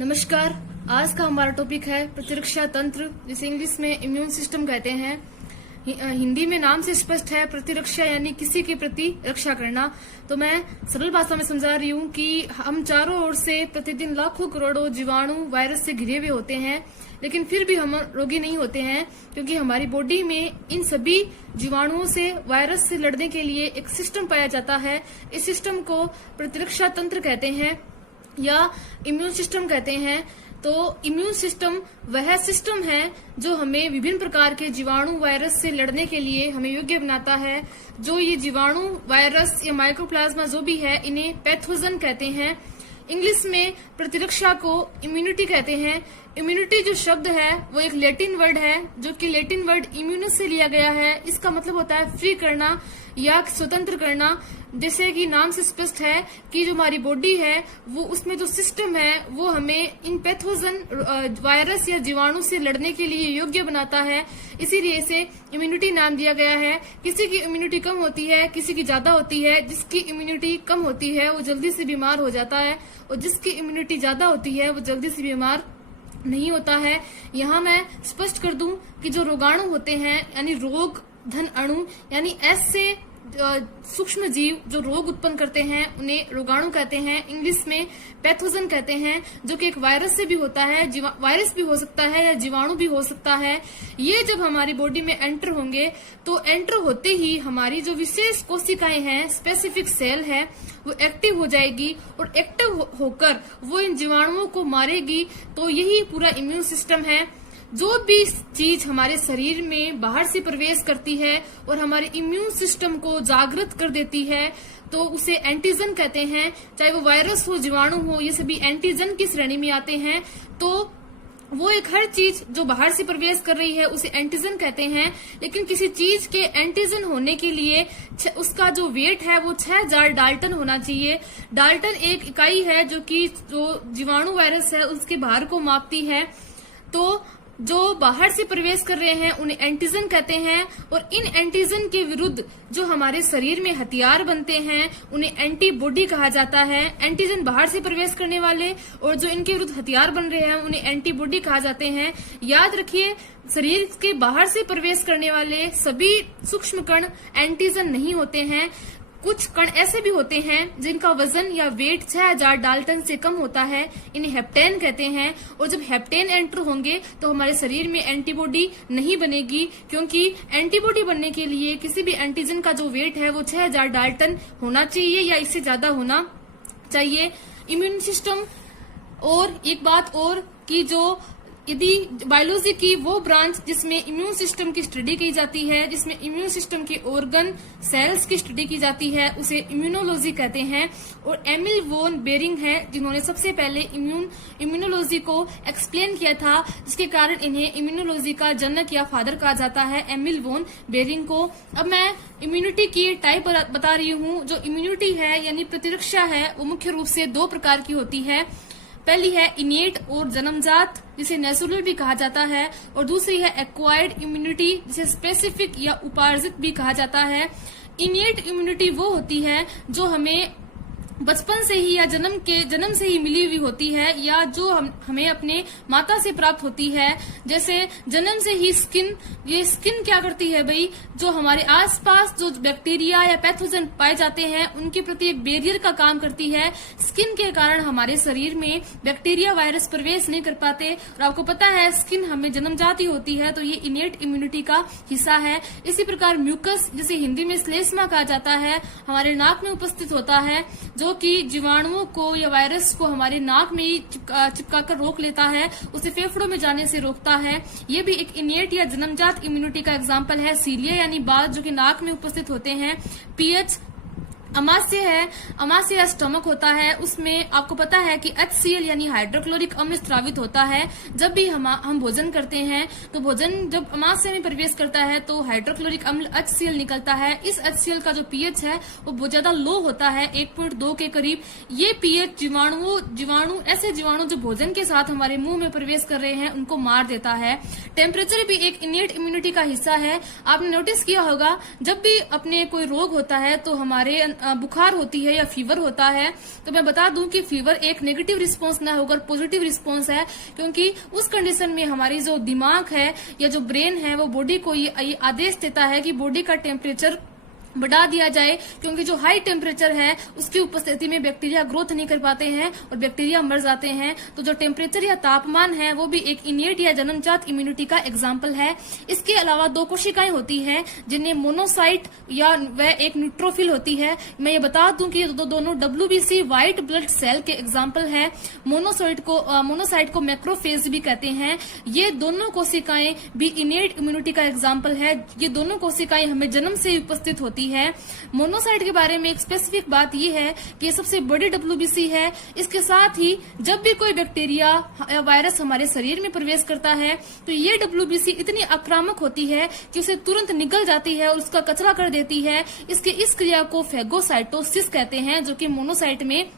नमस्कार। आज का हमारा टॉपिक है प्रतिरक्षा तंत्र, जिसे इंग्लिश में इम्यून सिस्टम कहते हैं। हिंदी में नाम से स्पष्ट है, प्रतिरक्षा यानी किसी के प्रति रक्षा करना। तो मैं सरल भाषा में समझा रही हूँ कि हम चारों ओर से प्रतिदिन लाखों करोड़ों जीवाणु वायरस से घिरे हुए होते हैं, लेकिन फिर भी हम रोगी नहीं होते हैं, क्योंकि हमारी बॉडी में इन सभी जीवाणुओं से, वायरस से लड़ने के लिए एक सिस्टम पाया जाता है। इस सिस्टम को प्रतिरक्षा तंत्र कहते हैं या इम्यून सिस्टम कहते हैं। तो इम्यून सिस्टम वह सिस्टम है जो हमें विभिन्न प्रकार के जीवाणु वायरस से लड़ने के लिए हमें योग्य बनाता है। जो ये जीवाणु वायरस या माइक्रोप्लाज्मा जो भी है, इन्हें पैथोजन कहते हैं। इंग्लिश में प्रतिरक्षा को इम्यूनिटी कहते हैं। इम्यूनिटी जो शब्द है वो एक लैटिन वर्ड है, जो कि लैटिन वर्ड इम्यूनस से लिया गया है। इसका मतलब होता है फ्री करना या स्वतंत्र करना। जैसे कि नाम से स्पष्ट है कि जो हमारी बॉडी है वो, उसमें जो सिस्टम है वो हमें इन पैथोजन वायरस या जीवाणु से लड़ने के लिए योग्य बनाता है। इसीलिए इसे इम्यूनिटी नाम दिया गया है। किसी की इम्यूनिटी कम होती है, किसी की ज्यादा होती है। जिसकी इम्यूनिटी कम होती है वो जल्दी से बीमार हो जाता है, और जिसकी इम्यूनिटी ज्यादा होती है वो जल्दी से बीमार नहीं होता है। यहाँ मैं स्पष्ट कर दूं कि जो रोगाणु होते हैं, यानी रोग धन अणु, यानी ऐसे सूक्ष्म जीव जो रोग उत्पन्न करते हैं, उन्हें रोगाणु कहते हैं। इंग्लिश में पैथोजन कहते हैं, जो कि एक वायरस से भी होता है। वायरस भी हो सकता है या जीवाणु भी हो सकता है। ये जब हमारी बॉडी में एंटर होंगे, तो एंटर होते ही हमारी जो विशेष कोशिकाएं हैं, स्पेसिफिक सेल है, वो एक्टिव हो जाएगी, और एक्टिव होकर वो इन जीवाणुओं को मारेगी। तो यही पूरा इम्यून सिस्टम है। जो भी चीज हमारे शरीर में बाहर से प्रवेश करती है और हमारे इम्यून सिस्टम को जागृत कर देती है, तो उसे एंटीजन कहते हैं। चाहे वो वायरस हो, जीवाणु हो, ये सभी एंटीजन की श्रेणी में आते हैं। तो वो एक हर चीज जो बाहर से प्रवेश कर रही है उसे एंटीजन कहते हैं। लेकिन किसी चीज के एंटीजन होने के लिए उसका जो वेट है वो 6000 डाल्टन होना चाहिए। डाल्टन एक इकाई है जो कि जो जीवाणु वायरस है उसके भार को मापती है। तो जो बाहर से प्रवेश कर रहे हैं उन्हें एंटीजन कहते हैं, और इन एंटीजन के विरुद्ध जो हमारे शरीर में हथियार बनते हैं उन्हें एंटीबॉडी कहा जाता है। एंटीजन बाहर से प्रवेश करने वाले और जो इनके विरुद्ध हथियार बन रहे हैं उन्हें एंटीबॉडी कहा जाते हैं। याद रखिए, शरीर के बाहर से प्रवेश करने वाले सभी सूक्ष्म कण एंटीजन नहीं होते हैं। कुछ कण ऐसे भी होते हैं जिनका वजन या वेट 6000 डाल्टन से कम होता है, इन्हें हेप्टेन कहते हैं। और जब हेप्टेन एंटर होंगे तो हमारे शरीर में एंटीबॉडी नहीं बनेगी, क्योंकि एंटीबॉडी बनने के लिए किसी भी एंटीजन का जो वेट है वो 6000 डाल्टन होना चाहिए या इससे ज्यादा होना चाहिए। इम्यून सिस्टम, और एक बात और कि जो यदि बायोलॉजी की वो ब्रांच जिसमें इम्यून सिस्टम की स्टडी की जाती है, जिसमें इम्यून सिस्टम के ऑर्गन सेल्स की स्टडी की जाती है, उसे इम्यूनोलॉजी कहते हैं। और एमिल वोन बेरिंग है जिन्होंने सबसे पहले इम्यूनोलॉजी को एक्सप्लेन किया था, जिसके कारण इन्हें इम्यूनोलॉजी का जनक या फादर कहा जाता है, एमिल वोन बेरिंग को। अब मैं इम्यूनिटी की टाइप बता रही हूँ। जो इम्यूनिटी है यानी प्रतिरक्षा है, वो मुख्य रूप से 2 प्रकार की होती है। पहली है इनेट और जन्मजात, जिसे नेचुरल भी कहा जाता है, और दूसरी है एक्वायर्ड इम्यूनिटी, जिसे स्पेसिफिक या उपार्जित भी कहा जाता है। इनेट इम्यूनिटी वो होती है जो हमें बचपन से ही या जन्म से ही मिली हुई होती है, या जो हमें अपने माता से प्राप्त होती है। जैसे जन्म से ही ये स्किन क्या करती है भाई, जो हमारे आसपास जो बैक्टीरिया या पैथोजन पाए जाते हैं उनके प्रति एक बैरियर का काम करती है। स्किन के कारण हमारे शरीर में बैक्टीरिया वायरस प्रवेश नहीं कर पाते। और आपको पता है स्किन हमें जन्मजात ही होती है, तो ये इनेट इम्यूनिटी का हिस्सा है। इसी प्रकार म्यूकस, जिसे हिंदी में श्लेष्मा कहा जाता है, हमारे नाक में उपस्थित होता है, जो कि जीवाणुओं को या वायरस को हमारे नाक में ही चिपकाकर रोक लेता है, उसे फेफड़ों में जाने से रोकता है। ये भी एक इनेट या जन्मजात इम्यूनिटी का एग्जाम्पल है। सीलिया यानी बाल, जो कि नाक में उपस्थित होते हैं। पीएच अमाशय है, अमाशय या स्टमक होता है, उसमें आपको पता है कि HCl यानी हाइड्रोक्लोरिक अम्ल स्रावित होता है। जब भी हम भोजन करते हैं तो भोजन जब अमाशय में प्रवेश करता है तो हाइड्रोक्लोरिक अम्ल HCl निकलता है। इस HCl का जो पीएच है वो बहुत ज्यादा लो होता है, 1.2 के करीब। ये पीएच ऐसे जीवाणु जो भोजन के साथ हमारे मुंह में प्रवेश कर रहे हैं उनको मार देता है। टेम्परेचर भी एक इनेट इम्यूनिटी का हिस्सा है। आपने नोटिस किया होगा जब भी अपने कोई रोग होता है तो हमारे बुखार होती है या फीवर होता है, तो मैं बता दूं कि फीवर एक नेगेटिव रिस्पॉन्स ना होकर पॉजिटिव रिस्पॉन्स है, क्योंकि उस कंडीशन में हमारी जो दिमाग है या जो ब्रेन है वो बॉडी को ये आदेश देता है कि बॉडी का टेम्परेचर बढ़ा दिया जाए, क्योंकि जो हाई टेम्परेचर है उसकी उपस्थिति में बैक्टीरिया ग्रोथ नहीं कर पाते हैं और बैक्टीरिया मर जाते हैं। तो जो टेम्परेचर या तापमान है वो भी एक इनियट या जन्मजात इम्यूनिटी का एग्जाम्पल है। इसके अलावा दो कोशिकाएं होती हैं जिन्हें मोनोसाइट या वह एक न्यूट्रोफिल होती है। मैं ये बता दूं कि ये दोनों WBC व्हाइट ब्लड सेल के एग्जाम्पल है। मोनोसाइट को मैक्रोफेज भी कहते हैं। ये दोनों कोशिकाएं भी इनियट इम्यूनिटी का एग्जाम्पल है। ये दोनों कोशिकाएं हमें जन्म से उपस्थित होती है। मोनोसाइट के बारे में एक स्पेसिफिक बात यह है कि ये सबसे बड़ी WBC है। इसके साथ ही जब भी कोई बैक्टीरिया या वायरस हमारे शरीर में प्रवेश करता है तो ये WBC इतनी आक्रामक होती है कि उसे तुरंत निगल जाती है और उसका कचरा कर देती है। इस क्रिया को फेगोसाइटोसिस कहते हैं, जो कि मोनोसाइट में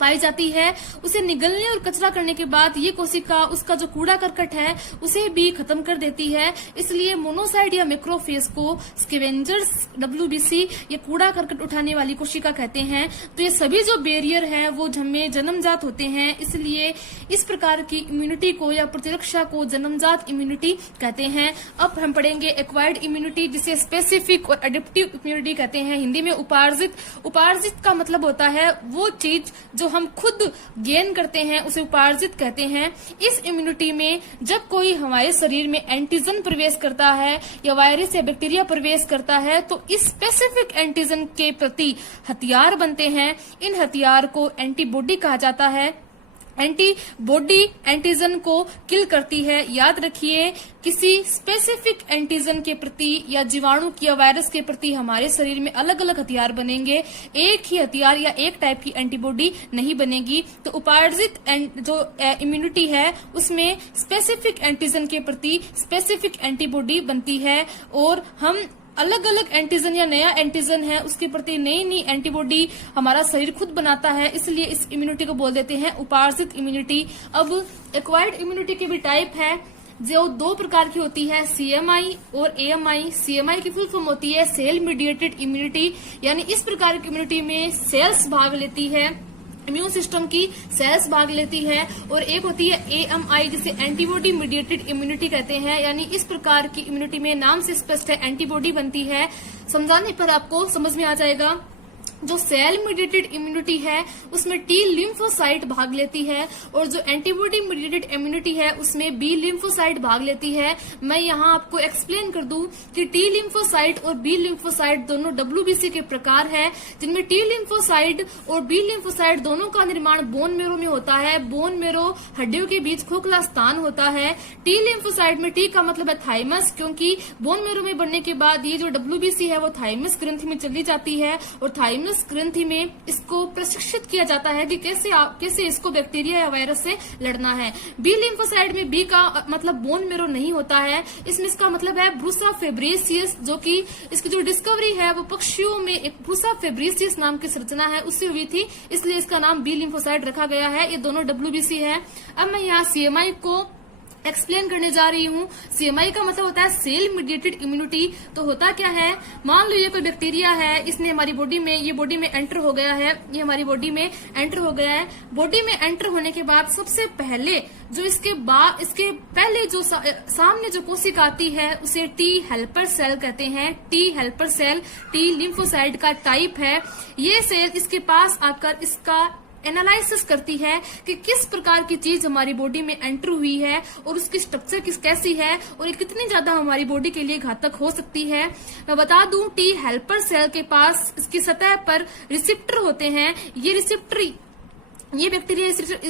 पाई जाती है। उसे निगलने और कचरा करने के बाद ये कोशिका उसका जो कूड़ा करकट है उसे भी खत्म कर देती है। इसलिए मोनोसाइट या मैक्रोफेज को स्कैवेंजर्स WBC या कूड़ा करकट उठाने वाली कोशिका कहते हैं। तो ये सभी जो बैरियर है वो हमें जन्मजात होते हैं, इसलिए इस प्रकार की इम्यूनिटी को या प्रतिरक्षा को जन्मजात इम्यूनिटी कहते हैं। अब हम पढ़ेंगे एक्वायर्ड इम्यूनिटी, जिसे स्पेसिफिक और एडेप्टिव इम्यूनिटी कहते हैं। हिंदी में उपार्जित का मतलब होता है वो चीज जो हम खुद गेन करते हैं उसे उपार्जित कहते हैं। इस इम्यूनिटी में जब कोई हमारे शरीर में एंटीजन प्रवेश करता है या वायरस या बैक्टीरिया प्रवेश करता है तो इस स्पेसिफिक एंटीजन के प्रति हथियार बनते हैं। इन हथियार को एंटीबॉडी कहा जाता है। एंटीबॉडी एंटीजन को किल करती है। याद रखिए, किसी स्पेसिफिक एंटीजन के प्रति या जीवाणु या वायरस के प्रति हमारे शरीर में अलग अलग हथियार बनेंगे, एक ही हथियार या एक टाइप की एंटीबॉडी नहीं बनेगी। तो उपार्जित जो इम्यूनिटी है उसमें स्पेसिफिक एंटीजन के प्रति स्पेसिफिक एंटीबॉडी बनती है और हम अलग अलग एंटीजन या नया एंटीजन है उसके प्रति नई एंटीबॉडी हमारा शरीर खुद बनाता है, इसलिए इस इम्यूनिटी को बोल देते हैं उपार्जित इम्यूनिटी। अब एक्वायर्ड इम्यूनिटी की भी टाइप है जो दो प्रकार की होती है, CMI और AMI। CMI की फुल फॉर्म होती है सेल मीडिएटेड इम्यूनिटी, यानी इस प्रकार की इम्यूनिटी में सेल्स भाग लेती है, इम्यून सिस्टम की सेल्स भाग लेती है। और एक होती है AMI जिसे एंटीबॉडी मीडिएटेड इम्यूनिटी कहते हैं, यानी इस प्रकार की इम्यूनिटी में नाम से स्पष्ट है एंटीबॉडी बनती है। समझाने पर आपको समझ में आ जाएगा। जो सेल मीडिएटेड इम्यूनिटी है उसमें T लिम्फोसाइट भाग लेती है और जो एंटीबॉडी मीडिएटेड इम्यूनिटी है उसमें B लिम्फोसाइट भाग लेती है। मैं यहाँ आपको एक्सप्लेन कर दूं कि T लिम्फोसाइट और B लिम्फोसाइट दोनों WBC के प्रकार है, जिनमें T लिम्फोसाइट और B लिम्फोसाइट दोनों का निर्माण बोन मेरो में होता है। बोन मेरो हड्डियों के बीच खोखला स्थान होता है। T लिम्फोसाइट में T का मतलब है थाइमस, क्योंकि बोन मेरो में बनने के बाद ये जो WBC है वो थाइमस ग्रंथि में चली जाती है और थाइमस ग्रंथि में इसको प्रशिक्षित किया जाता है कि कैसे इसको बैक्टीरिया या वायरस से लड़ना है। बी लिम्फोसाइट में बी का मतलब बोन मेरो नहीं होता है, इसमें इसका मतलब है ब्रूसा फेब्रेसियस, जो कि इसकी जो डिस्कवरी है वो पक्षियों में एक ब्रूसा फेब्रेसियस नाम की संरचना है उससे हुई थी, इसलिए इसका नाम बी लिम्फोसाइट रखा गया है। ये दोनों WBC है। अब मैं यहाँ CMI को एक्सप्लेन करने जा रही हूँ। CMI का मतलब होता है सेल मीडिएटेड इम्यूनिटी। तो होता क्या है, मान लो ये कोई बैक्टीरिया है, इसने हमारी बॉडी में एंटर हो गया है, ये हमारी बॉडी में एंटर हो गया है। बॉडी में एंटर होने के बाद सबसे पहले जो इसके पहले जो सामने जो कोशिका आती है उसे T हेल्पर सेल कहते हैं। T helper cell T lymphocyte का टाइप है। ये सेल इसके पास आकर इसका एनालिसिस करती है कि किस प्रकार की चीज हमारी बॉडी में एंटर हुई है और उसकी स्ट्रक्चर कैसी है और ये कितनी ज्यादा हमारी बॉडी के लिए घातक हो सकती है। मैं बता दूं, T हेल्पर सेल के पास इसकी सतह पर रिसेप्टर होते हैं। ये बैक्टीरिया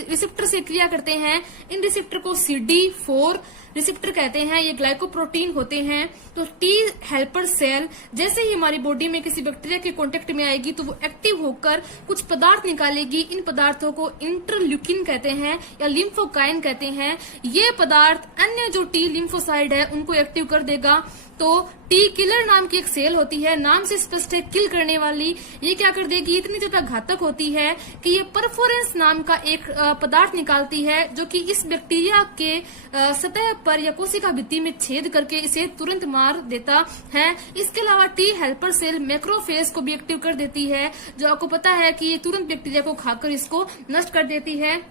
रिसेप्टर से क्रिया करते हैं। इन रिसेप्टर को CD4 रिसेप्टर कहते हैं। ये ग्लाइकोप्रोटीन होते हैं। तो T हेल्पर सेल जैसे ही हमारी बॉडी में किसी बैक्टीरिया के कांटेक्ट में आएगी तो वो एक्टिव होकर कुछ पदार्थ निकालेगी। इन पदार्थों को इंटरल्यूकिन कहते हैं या लिम्फोकाइन कहते हैं। ये पदार्थ अन्य जो T लिम्फोसाइड है उनको एक्टिव कर देगा। तो टी किलर नाम की एक सेल होती है, नाम से स्पष्ट है किल करने वाली। ये क्या कर देगी, इतनी ज्यादा घातक होती है कि ये परफोरेंस नाम का एक पदार्थ निकालती है जो कि इस बैक्टीरिया के सतह पर या कोशिका भित्ति में छेद करके इसे तुरंत मार देता है। इसके अलावा टी हेल्पर सेल मैक्रोफेज को भी एक्टिव कर देती है, जो आपको पता है कि ये तुरंत बैक्टीरिया को खाकर इसको नष्ट कर देती है।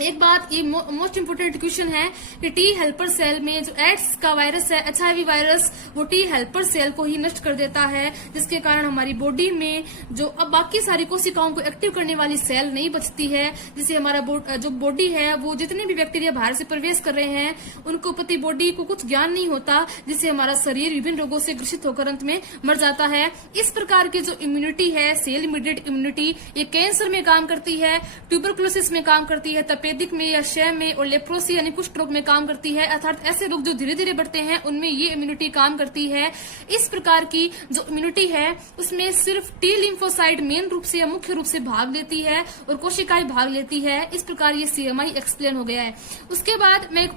एक बात, ये मोस्ट इम्पोर्टेंट क्वेश्चन है कि टी हेल्पर सेल में जो एड्स का वायरस है, HIV वायरस, वो टी हेल्पर सेल को ही नष्ट कर देता है, जिसके कारण हमारी बॉडी में जो अब बाकी सारी कोशिकाओं को एक्टिव करने वाली सेल नहीं बचती है, जिससे हमारा जो बॉडी है वो जितने भी बैक्टीरिया बाहर से प्रवेश कर रहे हैं उनको प्रति बॉडी को कुछ ज्ञान नहीं होता, जिससे हमारा शरीर विभिन्न रोगों से ग्रसित होकर अंत में मर जाता है। इस प्रकार की जो इम्यूनिटी है, सेल इमीडिएट इम्यूनिटी, ये कैंसर में काम करती है, ट्यूबरकुलोसिस में काम करती है, तपेदिक में या क्षय में और लेप्रोसी यानी कुष्ठ रोग में काम करती है। अर्थात ऐसे रोग जो धीरे धीरे बढ़ते हैं उनमें ये इम्यूनिटी काम करती है। इस प्रकार की जो इम्यूनिटी है उसमें सिर्फ टी लिम्फोसाइट मेन रूप से या मुख्य रूप से भाग लेती है और कोशिकाएं भाग लेती है। इस प्रकार ये CMI एक्सप्लेन हो गया है। उसके बाद मैं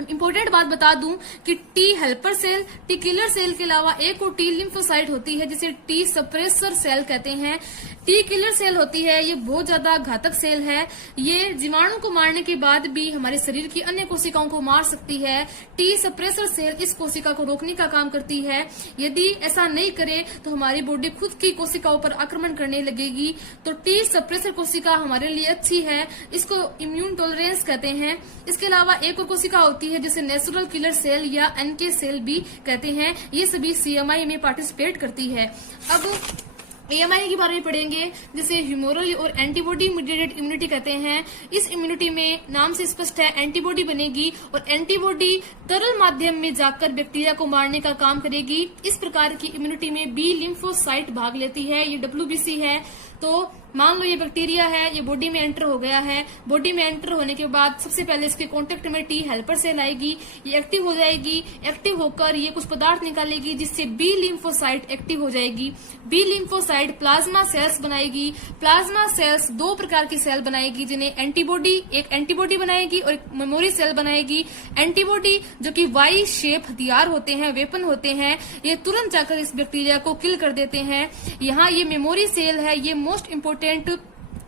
इंपॉर्टेंट बात बता दूं कि T helper cell, T killer cell के अलावा एक और टी लिम्फोसाइट होती है जिसे टी सप्रेसर सेल कहते हैं। टी किलर सेल होती है, ये बहुत ज्यादा घातक सेल है। ये जीवाणु को मारने के बाद भी हमारे शरीर की अन्य कोशिकाओं को मार सकती है। टी सप्रेसर सेल इस कोशिका को रोकने का काम करती है। यदि ऐसा नहीं करे तो हमारी बॉडी खुद की कोशिकाओं पर आक्रमण करने लगेगी। तो टी सप्रेसर कोशिका हमारे लिए अच्छी है, इसको इम्यून टॉलरेंस कहते हैं। इसके अलावा एक और कोशिका होती है जिसे नेचुरल किलर सेल या NK सेल भी कहते हैं। ये सभी CMI में पार्टिसिपेट करती है। अब AMI के बारे में पढ़ेंगे, जिसे ह्यूमोरल और एंटीबॉडी मीडिएटेड इम्यूनिटी कहते हैं। इस इम्यूनिटी में नाम से स्पष्ट है एंटीबॉडी बनेगी और एंटीबॉडी तरल माध्यम में जाकर बैक्टीरिया को मारने का काम करेगी। इस प्रकार की इम्यूनिटी में बी लिम्फोसाइट भाग लेती है, ये WBC है। तो मान लो ये बैक्टीरिया है, ये बॉडी में एंटर हो गया है। बॉडी में एंटर होने के बाद सबसे पहले इसके कांटेक्ट में टी हेल्पर सेल आएगी, ये एक्टिव हो जाएगी। एक्टिव होकर ये कुछ पदार्थ निकालेगी जिससे बी लिम्फोसाइट एक्टिव हो जाएगी। बी लिम्फोसाइट प्लाज्मा सेल्स बनाएगी। प्लाज्मा सेल्स दो प्रकार की सेल बनाएगी, जिन्हें एंटीबॉडी, एक एंटीबॉडी बनाएगी और एक मेमोरी सेल बनाएगी। एंटीबॉडी जो कि वाई शेप हथियार होते हैं, वेपन होते हैं, ये तुरंत जाकर इस बैक्टीरिया को किल कर देते हैं। यहाँ ये मेमोरी सेल है, ये मोस्ट इम्पोर्टेंट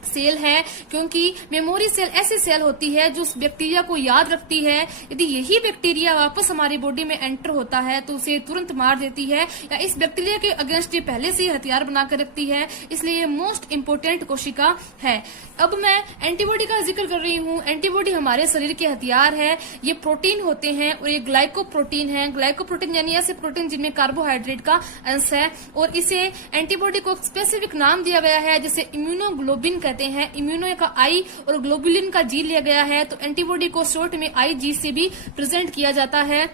सेल है, क्योंकि मेमोरी सेल ऐसी सेल होती है जो उस बैक्टीरिया को याद रखती है। यदि यही बैक्टीरिया वापस हमारी बॉडी में एंटर होता है तो उसे तुरंत मार देती है, या इस बैक्टीरिया के अगेंस्ट ये पहले से ही हथियार बनाकर रखती है, इसलिए ये मोस्ट इम्पोर्टेंट कोशिका है। अब मैं एंटीबॉडी का जिक्र कर रही हूँ। एंटीबॉडी हमारे शरीर के हथियार है। ये प्रोटीन होते हैं और ये ग्लाइकोप्रोटीन है। ग्लाइकोप्रोटीन यानी ऐसे प्रोटीन जिनमें कार्बोहाइड्रेट का अंश है, और इसे एंटीबॉडी को स्पेसिफिक नाम दिया गया है जिसे इम्यूनोग्लोबिन कहते हैं। इम्यूनो का I और ग्लोबुलिन का G लिया गया है, तो एंटीबॉडी को शॉर्ट में IG से भी प्रेजेंट किया जाता है।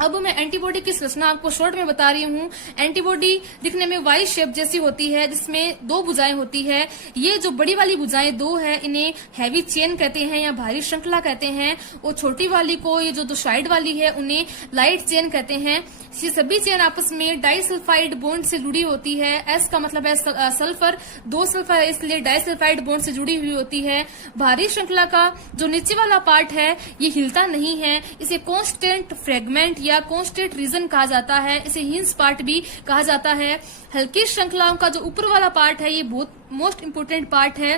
अब मैं एंटीबॉडी की संरचना आपको शॉर्ट में बता रही हूँ। एंटीबॉडी दिखने में वाई शेप जैसी होती है, जिसमें दो भुजाएं होती है। ये जो बड़ी वाली भुजाएं दो है, इन्हें हैवी चेन कहते हैं या भारी श्रृंखला कहते हैं, और छोटी वाली को, ये जो साइड वाली है, उन्हें लाइट चेन कहते हैं। ये सभी चेन आपस में डाइसल्फाइड बॉन्ड से जुड़ी होती है। एस का मतलब है सल्फर, दो सल्फर है, इसलिए डाइसल्फाइड बॉन्ड से जुड़ी हुई होती है। भारी श्रृंखला का जो नीचे वाला पार्ट है ये हिलता नहीं है, इसे कांस्टेंट फ्रेगमेंट या कांस्टेंट रीजन कहा जाता है। इसे हिंस पार्ट भी कहा जाता है। हल्की श्रृंखलाओं का जो ऊपर वाला पार्ट है ये बहुत मोस्ट इम्पोर्टेंट पार्ट है,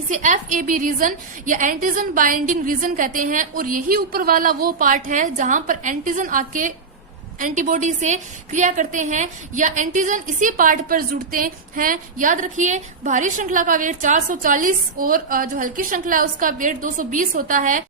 इसे FAB रीजन या एंटीजन बाइंडिंग रीजन कहते हैं। और यही ऊपर वाला वो पार्ट है जहां पर एंटीजन आके एंटीबॉडी से क्रिया करते हैं, या एंटीजन इसी पार्ट पर जुड़ते हैं। याद रखिए, भारी श्रृंखला का वेट 440 और जो हल्की श्रृंखला है उसका वेट 220 होता है।